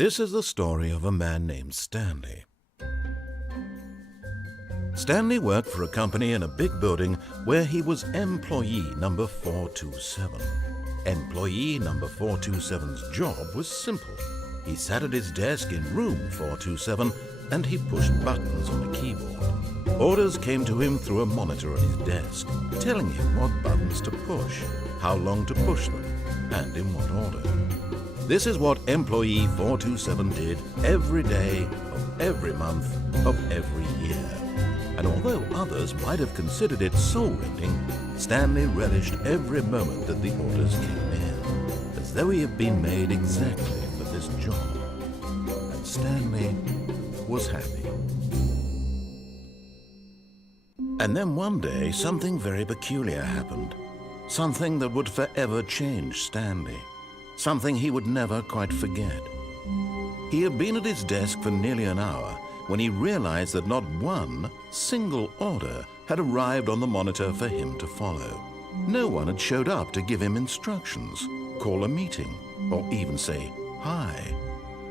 This is the story of a man named Stanley. Stanley worked for a company in a big building where he was employee number 427. Employee number 427's job was simple. He sat at his desk in room 427 and he pushed buttons on a keyboard. Orders came to him through a monitor on his desk, telling him what buttons to push, how long to push them, and in what order. This is what employee 427 did every day of every month of every year. And although others might have considered it soul-rending, Stanley relished every moment that the orders came in, as though he had been made exactly for this job. And Stanley was happy. And then one day, something very peculiar happened. Something that would forever change Stanley. Something he would never quite forget. He had been at his desk for nearly an hour when he realized that not one single order had arrived on the monitor for him to follow. No one had showed up to give him instructions, call a meeting, or even say hi.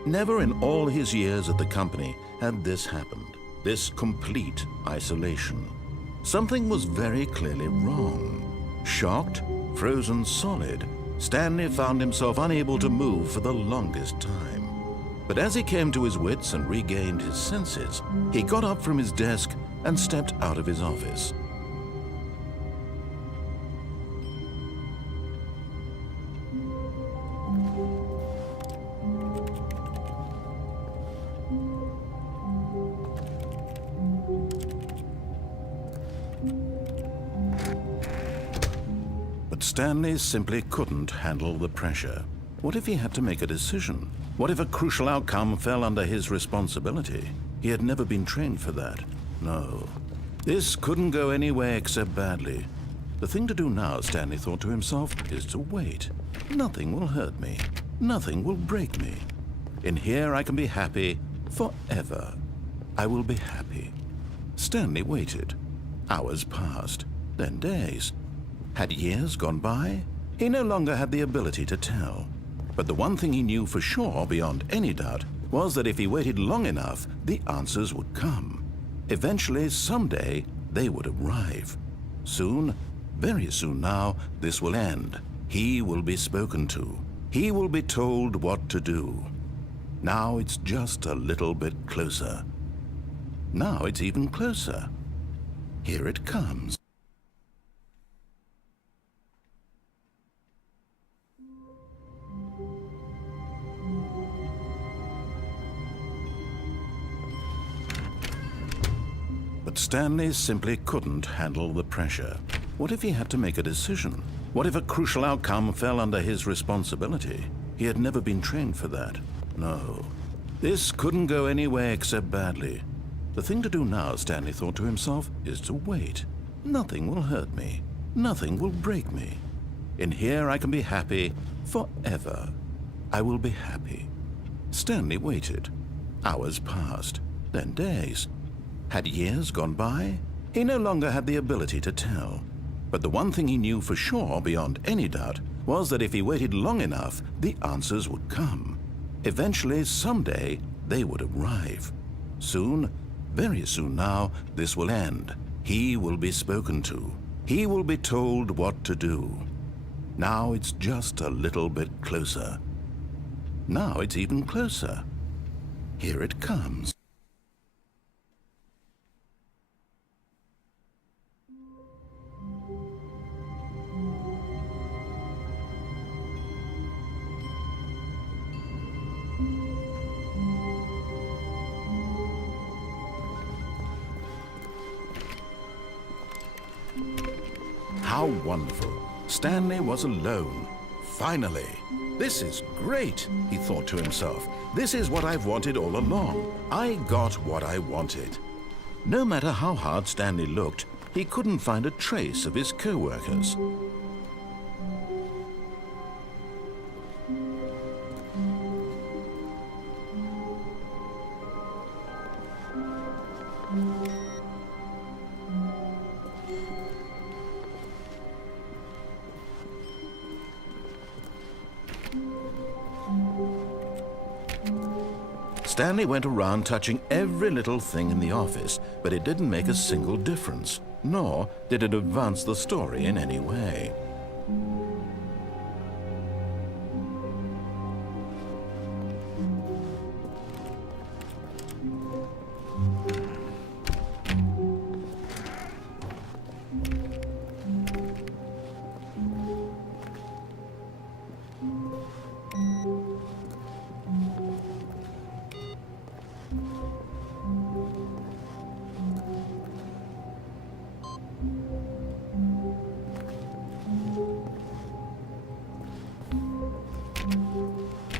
Never in all his years at the company had this happened, this complete isolation. Something was very clearly wrong. Shocked, frozen solid, Stanley found himself unable to move for the longest time. But as he came to his wits and regained his senses, he got up from his desk and stepped out of his office. But Stanley simply couldn't handle the pressure. What if he had to make a decision? What if a crucial outcome fell under his responsibility? He had never been trained for that. No. This couldn't go any way except badly. The thing to do now, Stanley thought to himself, is to wait. Nothing will hurt me. Nothing will break me. In here I can be happy forever. I will be happy. Stanley waited. Hours passed, then days. Had years gone by? He no longer had the ability to tell. But the one thing he knew for sure, beyond any doubt, was that if he waited long enough, the answers would come. Eventually, someday, they would arrive. Soon, very soon now, this will end. He will be spoken to. He will be told what to do. Now it's just a little bit closer. Now it's even closer. Here it comes. But Stanley simply couldn't handle the pressure. What if he had to make a decision? What if a crucial outcome fell under his responsibility? He had never been trained for that. No. This couldn't go any way except badly. The thing to do now, Stanley thought to himself, is to wait. Nothing will hurt me. Nothing will break me. In here I can be happy forever. I will be happy. Stanley waited. Hours passed, then days. Had years gone by? He no longer had the ability to tell. But the one thing he knew for sure, beyond any doubt, was that if he waited long enough, the answers would come. Eventually, someday, they would arrive. Soon, very soon now, this will end. He will be spoken to. He will be told what to do. Now it's just a little bit closer. Now it's even closer. Here it comes. How wonderful. Stanley was alone. Finally. This is great, he thought to himself. This is what I've wanted all along. I got what I wanted. No matter how hard Stanley looked, he couldn't find a trace of his co-workers. Stanley went around touching every little thing in the office, but it didn't make a single difference, nor did it advance the story in any way.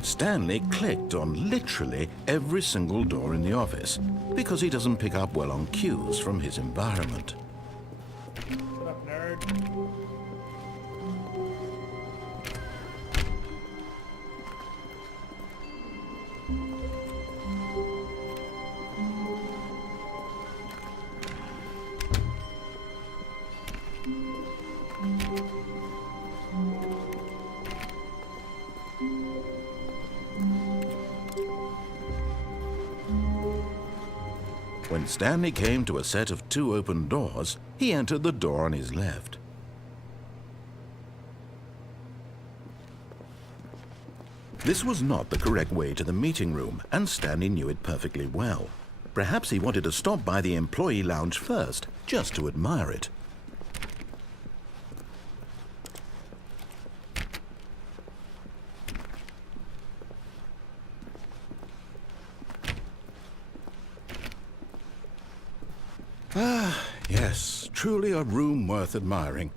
Stanley clicked on literally every single door in the office because he doesn't pick up well on cues from his environment. Shut up, nerd. When Stanley came to a set of 2 open doors, he entered the door on his left. This was not the correct way to the meeting room, and Stanley knew it perfectly well. Perhaps he wanted to stop by the employee lounge first, just to admire it. Yes, truly a room worth admiring.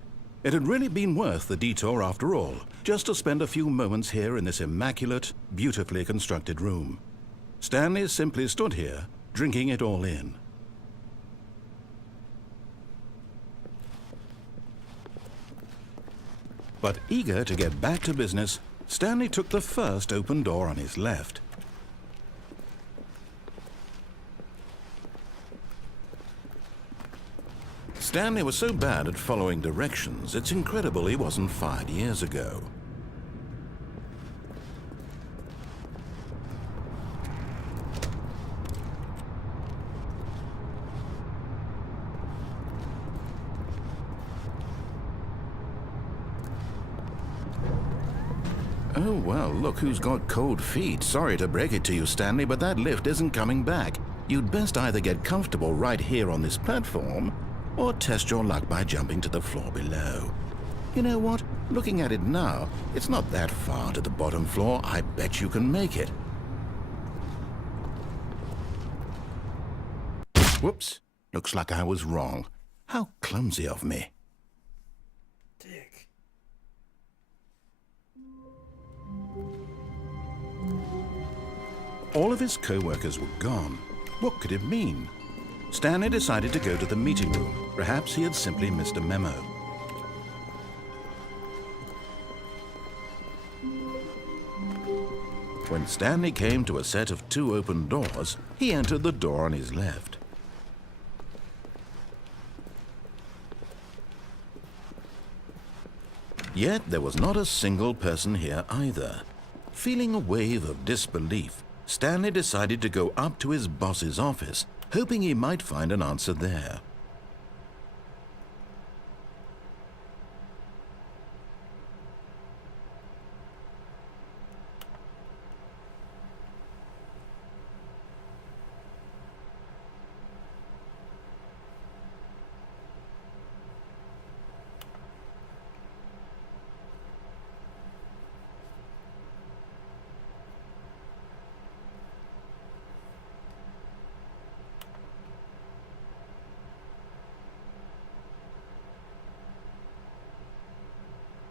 It had really been worth the detour after all, just to spend a few moments here in this immaculate, beautifully constructed room. Stanley simply stood here, drinking it all in. But eager to get back to business, Stanley took the first open door on his left. Stanley was so bad at following directions, it's incredible he wasn't fired years ago. Oh, well, look who's got cold feet. Sorry to break it to you, Stanley, but that lift isn't coming back. You'd best either get comfortable right here on this platform, or test your luck by jumping to the floor below. You know what? Looking at it now, it's not that far to the bottom floor. I bet you can make it. Whoops. Looks like I was wrong. How clumsy of me. Dick. All of his co-workers were gone. What could it mean? Stanley decided to go to the meeting room. Perhaps he had simply missed a memo. When Stanley came to a set of 2 open doors, he entered the door on his left. Yet there was not a single person here either. Feeling a wave of disbelief, Stanley decided to go up to his boss's office, hoping he might find an answer there.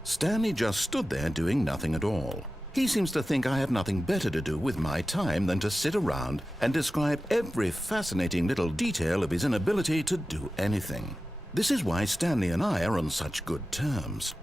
Stanley just stood there doing nothing at all. He seems to think I have nothing better to do with my time than to sit around and describe every fascinating little detail of his inability to do anything. This is why Stanley and I are on such good terms.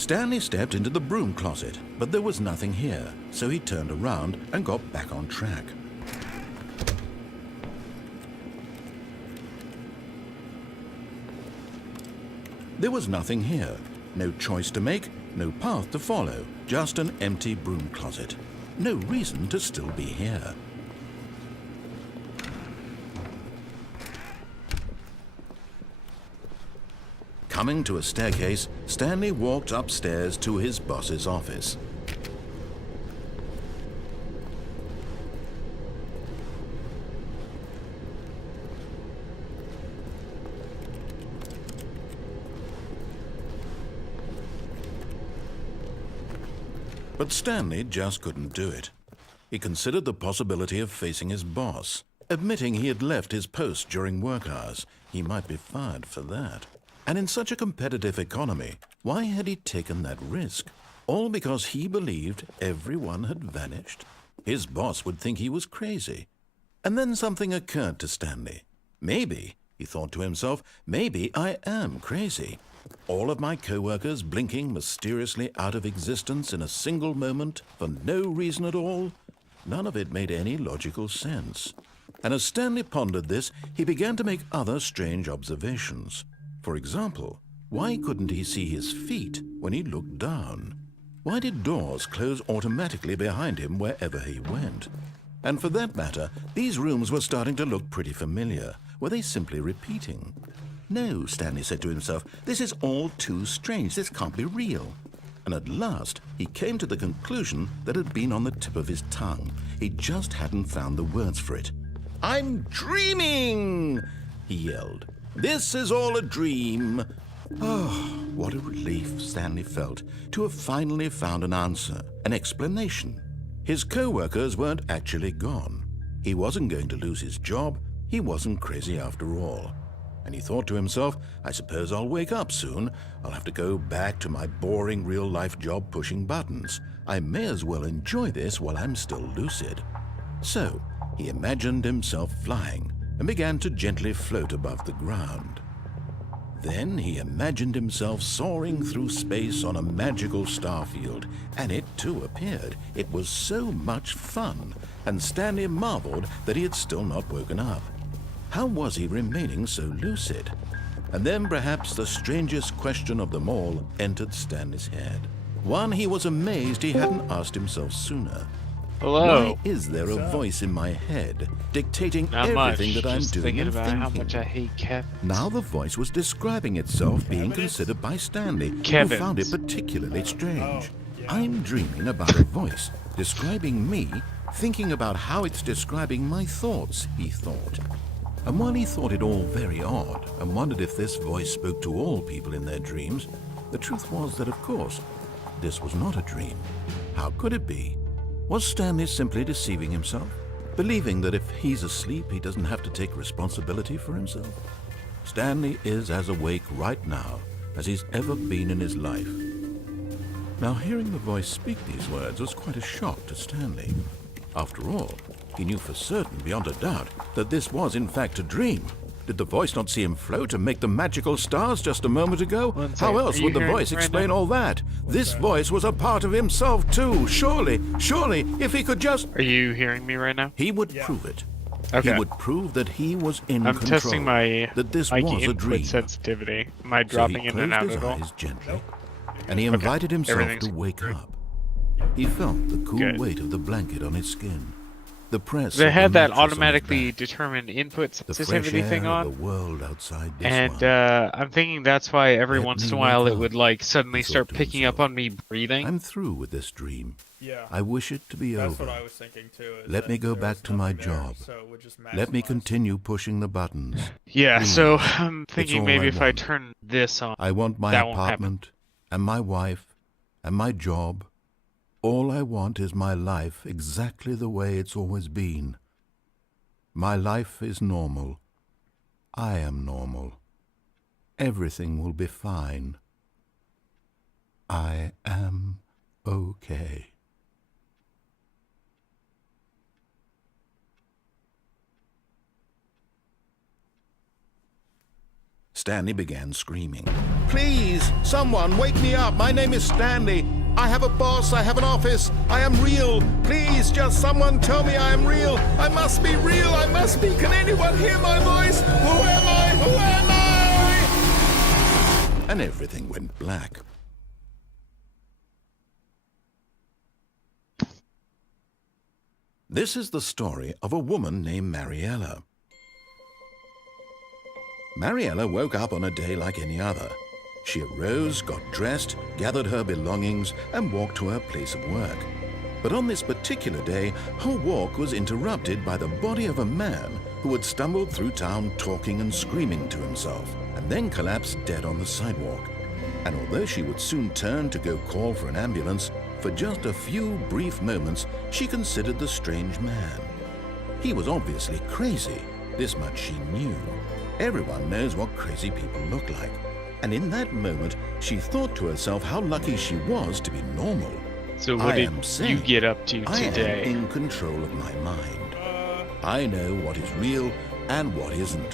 Stanley stepped into the broom closet, but there was nothing here, so he turned around and got back on track. There was nothing here. No choice to make, no path to follow, just an empty broom closet. No reason to still be here. Coming to a staircase, Stanley walked upstairs to his boss's office. But Stanley just couldn't do it. He considered the possibility of facing his boss. Admitting he had left his post during work hours, he might be fired for that. And in such a competitive economy, why had he taken that risk? All because he believed everyone had vanished? His boss would think he was crazy. And then something occurred to Stanley. Maybe, he thought to himself, maybe I am crazy. All of my co-workers blinking mysteriously out of existence in a single moment for no reason at all? None of it made any logical sense. And as Stanley pondered this, he began to make other strange observations. For example, why couldn't he see his feet when he looked down? Why did doors close automatically behind him wherever he went? And for that matter, these rooms were starting to look pretty familiar. Were they simply repeating? No, Stanley said to himself, this is all too strange. This can't be real. And at last, he came to the conclusion that had been on the tip of his tongue. He just hadn't found the words for it. "I'm dreaming!" he yelled. "This is all a dream." Oh, what a relief Stanley felt to have finally found an answer, an explanation. His co-workers weren't actually gone. He wasn't going to lose his job. He wasn't crazy after all. And he thought to himself, I suppose I'll wake up soon. I'll have to go back to my boring real-life job pushing buttons. I may as well enjoy this while I'm still lucid. So he imagined himself flying and began to gently float above the ground. Then he imagined himself soaring through space on a magical starfield, and it too appeared. It was so much fun, and Stanley marveled that he had still not woken up. How was he remaining so lucid? And then perhaps the strangest question of them all entered Stanley's head. One he was amazed he hadn't asked himself sooner. Hello. Why is there a voice in my head dictating Not everything much. that I'm Just doing thinking and about thinking? how much I hate Kevin. Now the voice was describing itself being Cabinets? considered by Stanley, Cabins. who found it particularly strange. yeah. I'm dreaming about a voice describing me, thinking about how it's describing my thoughts, he thought. And while he thought it all very odd and wondered if this voice spoke to all people in their dreams, the truth was that, of course, this was not a dream. How could it be? Was Stanley simply deceiving himself, believing that if he's asleep, he doesn't have to take responsibility for himself? Stanley is as awake right now as he's ever been in his life. Now, hearing the voice speak these words was quite a shock to Stanley. After all, he knew for certain, beyond a doubt, that this was in fact a dream. Did the voice not see him float and make the magical stars just a moment ago? One How second. else Are you would the hearing voice me right explain now? all that? This voice was a part of himself too. Surely, if he could just... Are you hearing me right now? He would Yeah. prove it. Okay. He would prove that he was in I'm control. testing my that this mic was a input dream. sensitivity. Am I So dropping he in and closed out his at all? eyes gently, Nope. and he invited himself Everything's to wake great. up. He felt the cool Good. weight of the blanket on his skin, the press They of had the that mattress on his automatically back, determined input the fresh sensitivity air thing of on. the world outside this And one. I'm thinking that's why every Let once me in a while wake it up, would like suddenly he thought start to picking up himself. on me breathing. I'm through with this dream. Yeah. I wish it to be That's over. what I was thinking too. Is Let that me go there back was to my nothing there, job. so it would just Let me maximize. continue pushing the buttons. Yeah, so Please. I'm thinking all maybe I if I want. turn this on. I want my That won't happen. apartment, and my wife, and my job. All I want is my life exactly the way it's always been. My life is normal. I am normal. Everything will be fine. I am okay. Stanley began screaming. Please, someone, wake me up. My name is Stanley. I have a boss. I have an office. I am real. Please, just someone tell me I am real. I must be real. I must be. Can anyone hear my voice? Who am I? Who am I? And everything went black. This is the story of a woman named Mariella. Mariella woke up on a day like any other. She arose, got dressed, gathered her belongings, and walked to her place of work. But on this particular day, her walk was interrupted by the body of a man who had stumbled through town talking and screaming to himself, and then collapsed dead on the sidewalk. And although she would soon turn to go call for an ambulance, for just a few brief moments, she considered the strange man. He was obviously crazy. This much she knew. Everyone knows what crazy people look like. And in that moment, she thought to herself how lucky she was to be normal. So what did you get up to today? I am in control of my mind. I know what is real and what isn't.